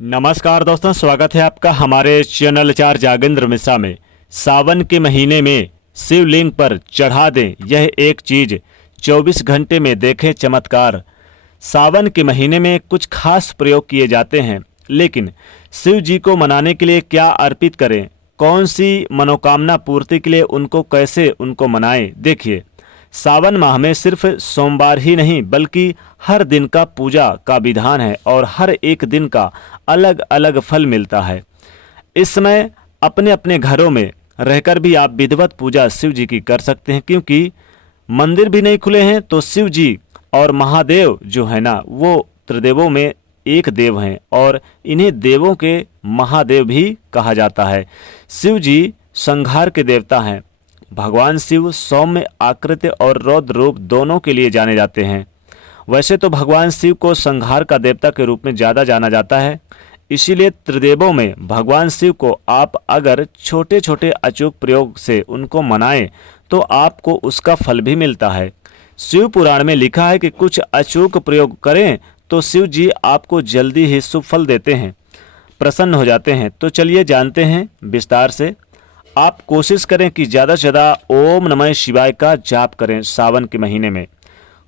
नमस्कार दोस्तों, स्वागत है आपका हमारे चैनल आचार्य जागेंद्र मिश्रा में। सावन के महीने में शिवलिंग पर चढ़ा दें यह एक चीज, 24 घंटे में देखें चमत्कार। सावन के महीने में कुछ खास प्रयोग किए जाते हैं, लेकिन शिव जी को मनाने के लिए क्या अर्पित करें, कौन सी मनोकामना पूर्ति के लिए उनको कैसे मनाएं। देखिए, सावन माह में सिर्फ सोमवार ही नहीं बल्कि हर दिन का पूजा का विधान है और हर एक दिन का अलग अलग फल मिलता है। इस समय अपने अपने घरों में रहकर भी आप विधिवत पूजा शिव जी की कर सकते हैं, क्योंकि मंदिर भी नहीं खुले हैं तो शिव जी और महादेव जो है ना, वो त्रिदेवों में एक देव हैं और इन्हें देवों के महादेव भी कहा जाता है। शिव जी संहार के देवता हैं। भगवान शिव सौम्य आकृति और रौद्र रूप दोनों के लिए जाने जाते हैं। वैसे तो भगवान शिव को संहार का देवता के रूप में ज़्यादा जाना जाता है, इसीलिए त्रिदेवों में भगवान शिव को आप अगर छोटे छोटे अचूक प्रयोग से उनको मनाएं तो आपको उसका फल भी मिलता है। शिव पुराण में लिखा है कि कुछ अचूक प्रयोग करें तो शिव जी आपको जल्दी ही शुभ फल देते हैं, प्रसन्न हो जाते हैं। तो चलिए जानते हैं विस्तार से। आप कोशिश करें कि ज़्यादा से ज़्यादा ओम नमः शिवाय का जाप करें। सावन के महीने में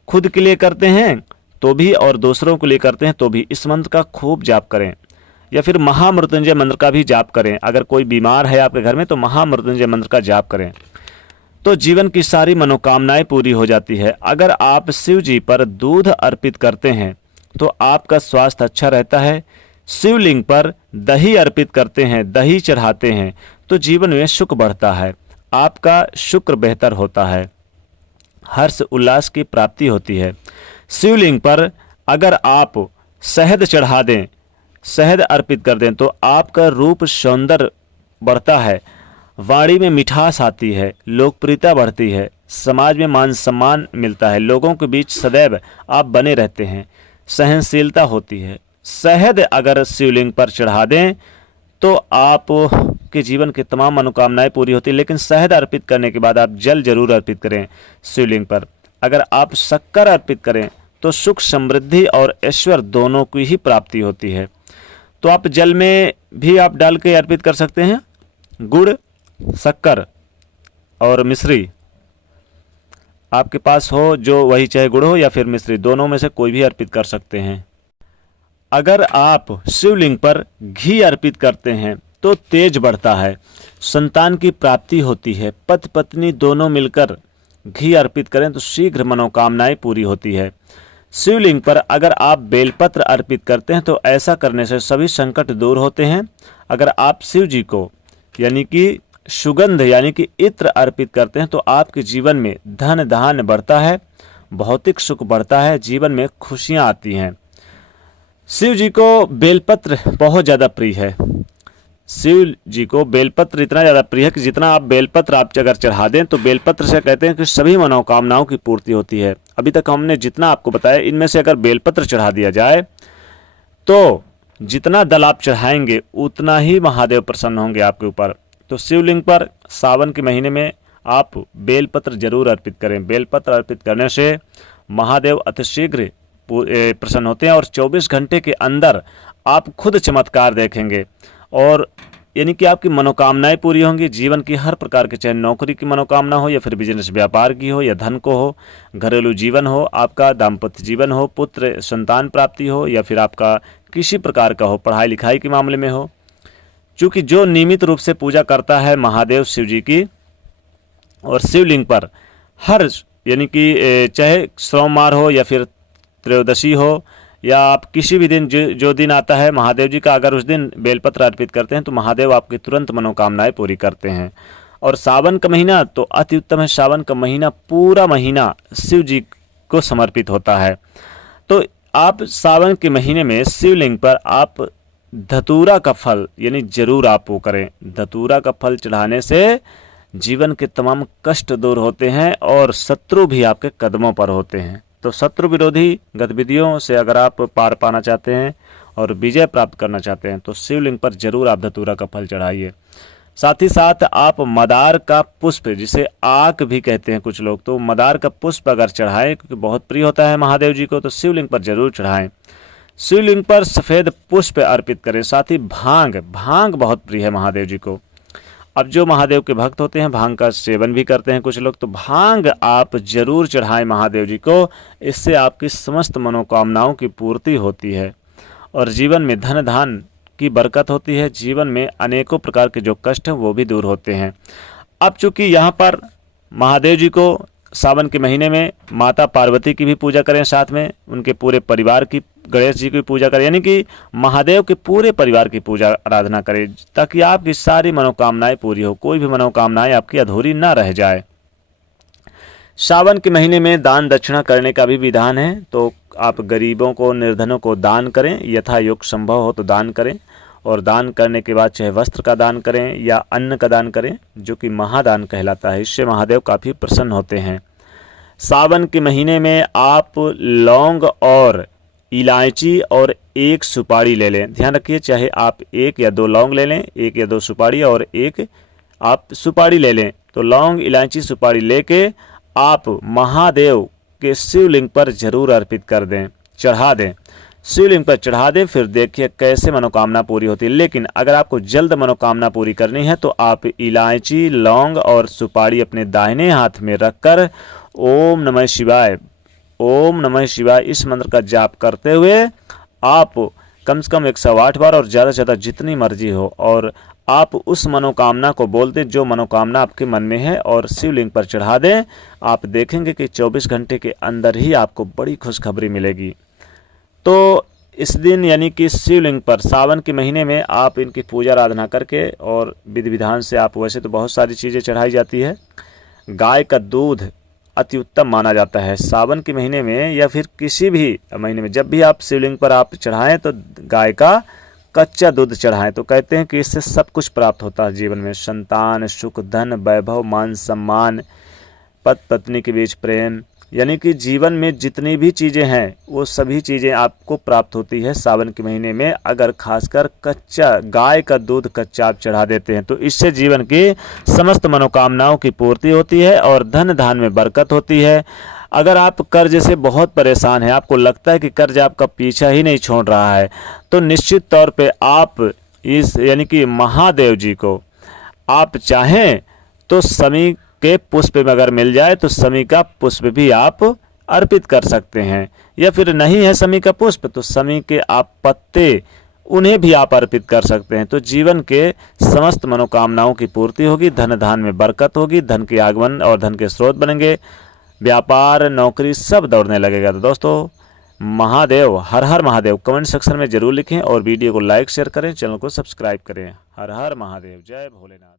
खुद के लिए करते हैं तो भी और दूसरों के लिए करते हैं तो भी इस मंत्र का खूब जाप करें, या फिर महामृत्युंजय मंत्र का भी जाप करें। अगर कोई बीमार है आपके घर में तो महामृत्युंजय मंत्र का जाप करें तो जीवन की सारी मनोकामनाएं पूरी हो जाती है। अगर आप शिव जी पर दूध अर्पित करते हैं तो आपका स्वास्थ्य अच्छा रहता है। शिवलिंग पर दही अर्पित करते हैं, दही चढ़ाते हैं तो जीवन में सुख बढ़ता है, आपका शुक्र बेहतर होता है, हर्ष उल्लास की प्राप्ति होती है। शिवलिंग पर अगर आप शहद चढ़ा दें, शहद अर्पित कर दें तो आपका रूप सौंदर्य बढ़ता है, वाणी में मिठास आती है, लोकप्रियता बढ़ती है, समाज में मान सम्मान मिलता है, लोगों के बीच सदैव आप बने रहते हैं, सहनशीलता होती है। शहद अगर शिवलिंग पर चढ़ा दें तो आप के जीवन की तमाम मनोकामनाएं पूरी होती है। लेकिन शहद अर्पित करने के बाद आप जल जरूर अर्पित करें शिवलिंग पर। अगर आप शक्कर अर्पित करें तो सुख समृद्धि और ऐश्वर्य दोनों की ही प्राप्ति होती है। तो आप जल में भी आप डाल के अर्पित कर सकते हैं, गुड़, शक्कर और मिश्री आपके पास हो जो वही, चाहे गुड़ हो या फिर मिश्री, दोनों में से कोई भी अर्पित कर सकते हैं। अगर आप शिवलिंग पर घी अर्पित करते हैं तो तेज बढ़ता है, संतान की प्राप्ति होती है। पति पत्नी दोनों मिलकर घी अर्पित करें तो शीघ्र मनोकामनाएं पूरी होती है। शिवलिंग पर अगर आप बेलपत्र अर्पित करते हैं तो ऐसा करने से सभी संकट दूर होते हैं। अगर आप शिव जी को यानी कि सुगंध यानी कि इत्र अर्पित करते हैं तो आपके जीवन में धन धान्य बढ़ता है, भौतिक सुख बढ़ता है, जीवन में खुशियां आती हैं। शिव जी को बेलपत्र बहुत ज़्यादा प्रिय है। शिव जी को बेलपत्र इतना ज़्यादा प्रिय है कि जितना आप बेलपत्र आप अगर चढ़ा दें तो बेलपत्र से कहते हैं कि सभी मनोकामनाओं की पूर्ति होती है। अभी तक हमने जितना आपको बताया, इनमें से अगर बेलपत्र चढ़ा दिया जाए तो जितना दल आप चढ़ाएंगे उतना ही महादेव प्रसन्न होंगे आपके ऊपर। तो शिवलिंग पर सावन के महीने में आप बेलपत्र जरूर अर्पित करें। बेलपत्र अर्पित करने से महादेव अतिशीघ्र प्रसन्न होते हैं और 24 घंटे के अंदर आप खुद चमत्कार देखेंगे और यानी कि आपकी मनोकामनाएं पूरी होंगी। जीवन की हर प्रकार के, चाहे नौकरी की मनोकामना हो या फिर बिजनेस व्यापार की हो या धन को हो, घरेलू जीवन हो, आपका दाम्पत्य जीवन हो, पुत्र संतान प्राप्ति हो या फिर आपका किसी प्रकार का हो, पढ़ाई लिखाई के मामले में हो। चूँकि जो नियमित रूप से पूजा करता है महादेव शिव जी की और शिवलिंग पर हर यानी कि चाहे सोमवार हो या फिर त्रयोदशी हो या आप किसी भी दिन जो दिन आता है महादेव जी का, अगर उस दिन बेलपत्र अर्पित करते हैं तो महादेव आपकी तुरंत मनोकामनाएं पूरी करते हैं। और सावन का महीना तो अति उत्तम है। सावन का महीना पूरा महीना शिव जी को समर्पित होता है। तो आप सावन के महीने में शिवलिंग पर आप धतूरा का फल यानी जरूर आप वो करें। धतूरा का फल चढ़ाने से जीवन के तमाम कष्ट दूर होते हैं और शत्रु भी आपके कदमों पर होते हैं। तो शत्रु विरोधी गतिविधियों से अगर आप पार पाना चाहते हैं और विजय प्राप्त करना चाहते हैं तो शिवलिंग पर जरूर आप धतूरा का फल चढ़ाइए। साथ ही साथ आप मदार का पुष्प, जिसे आक भी कहते हैं कुछ लोग, तो मदार का पुष्प अगर चढ़ाएं, क्योंकि बहुत प्रिय होता है महादेव जी को, तो शिवलिंग पर जरूर चढ़ाएं। शिवलिंग पर सफ़ेद पुष्प अर्पित करें। साथ ही भांग बहुत प्रिय है महादेव जी को। अब जो महादेव के भक्त होते हैं भांग का सेवन भी करते हैं कुछ लोग, तो भांग आप जरूर चढ़ाएं महादेव जी को। इससे आपकी समस्त मनोकामनाओं की पूर्ति होती है और जीवन में धन धान की बरकत होती है। जीवन में अनेकों प्रकार के जो कष्ट हैं वो भी दूर होते हैं। अब चूंकि यहाँ पर महादेव जी को सावन के महीने में माता पार्वती की भी पूजा करें, साथ में उनके पूरे परिवार की, गणेश जी की पूजा करें, यानी कि महादेव के पूरे परिवार की पूजा आराधना करें ताकि आपकी सारी मनोकामनाएं पूरी हो, कोई भी मनोकामनाएं आपकी अधूरी ना रह जाए। सावन के महीने में दान दक्षिणा करने का भी विधान है, तो आप गरीबों को, निर्धनों को दान करें, यथा योग संभव हो तो दान करें। और दान करने के बाद चाहे वस्त्र का दान करें या अन्न का दान करें, जो कि महादान कहलाता है। इससे महादेव काफ़ी प्रसन्न होते हैं। सावन के महीने में आप लौंग और इलायची और एक सुपारी ले लें। ध्यान रखिए, चाहे आप 1 या 2 लौंग ले लें, 1 या 2 सुपारी और 1 आप सुपारी ले लें। तो लौंग, इलायची, सुपारी लेके आप महादेव के शिवलिंग पर जरूर अर्पित कर दें, चढ़ा दें, शिवलिंग पर चढ़ा दें। फिर देखिए कैसे मनोकामना पूरी होती है। लेकिन अगर आपको जल्द मनोकामना पूरी करनी है तो आप इलायची, लौंग और सुपारी अपने दाहिने हाथ में रखकर ओम नमः शिवाय, ओम नमः शिवाय इस मंत्र का जाप करते हुए आप कम से कम 108 बार और ज़्यादा से ज़्यादा जितनी मर्जी हो, और आप उस मनोकामना को बोल दें जो मनोकामना आपके मन में है और शिवलिंग पर चढ़ा दें। आप देखेंगे कि 24 घंटे के अंदर ही आपको बड़ी खुशखबरी मिलेगी। तो इस दिन यानी कि शिवलिंग पर सावन के महीने में आप इनकी पूजा आराधना करके और विधि विधान से, आप वैसे तो बहुत सारी चीज़ें चढ़ाई जाती है। गाय का दूध अति उत्तम माना जाता है सावन के महीने में या फिर किसी भी महीने में। जब भी आप शिवलिंग पर आप चढ़ाएं तो गाय का कच्चा दूध चढ़ाएं, तो कहते हैं कि इससे सब कुछ प्राप्त होता है जीवन में, संतान, सुख, धन, वैभव, मान सम्मान, पति पत्नी के बीच प्रेम, यानी कि जीवन में जितनी भी चीज़ें हैं वो सभी चीज़ें आपको प्राप्त होती है सावन के महीने में। अगर खासकर कच्चा गाय का दूध कच्चा आप चढ़ा देते हैं तो इससे जीवन की समस्त मनोकामनाओं की पूर्ति होती है और धन धान में बरकत होती है। अगर आप कर्ज से बहुत परेशान हैं, आपको लगता है कि कर्ज आपका पीछा ही नहीं छोड़ रहा है, तो निश्चित तौर पे आप इस यानी कि महादेव जी को आप चाहें तो समी के पुष्प में अगर मिल जाए तो समी का पुष्प भी आप अर्पित कर सकते हैं, या फिर नहीं है समी का पुष्प तो समी के आप पत्ते उन्हें भी आप अर्पित कर सकते हैं। तो जीवन के समस्त मनोकामनाओं की पूर्ति होगी, धन धान में बरकत होगी, धन के आगमन और धन के स्रोत बनेंगे, व्यापार, नौकरी सब दौड़ने लगेगा। तो दोस्तों, महादेव, हर हर महादेव कमेंट सेक्शन में जरूर लिखें और वीडियो को लाइक शेयर करें, चैनल को सब्सक्राइब करें। हर हर महादेव, जय भोलेनाथ।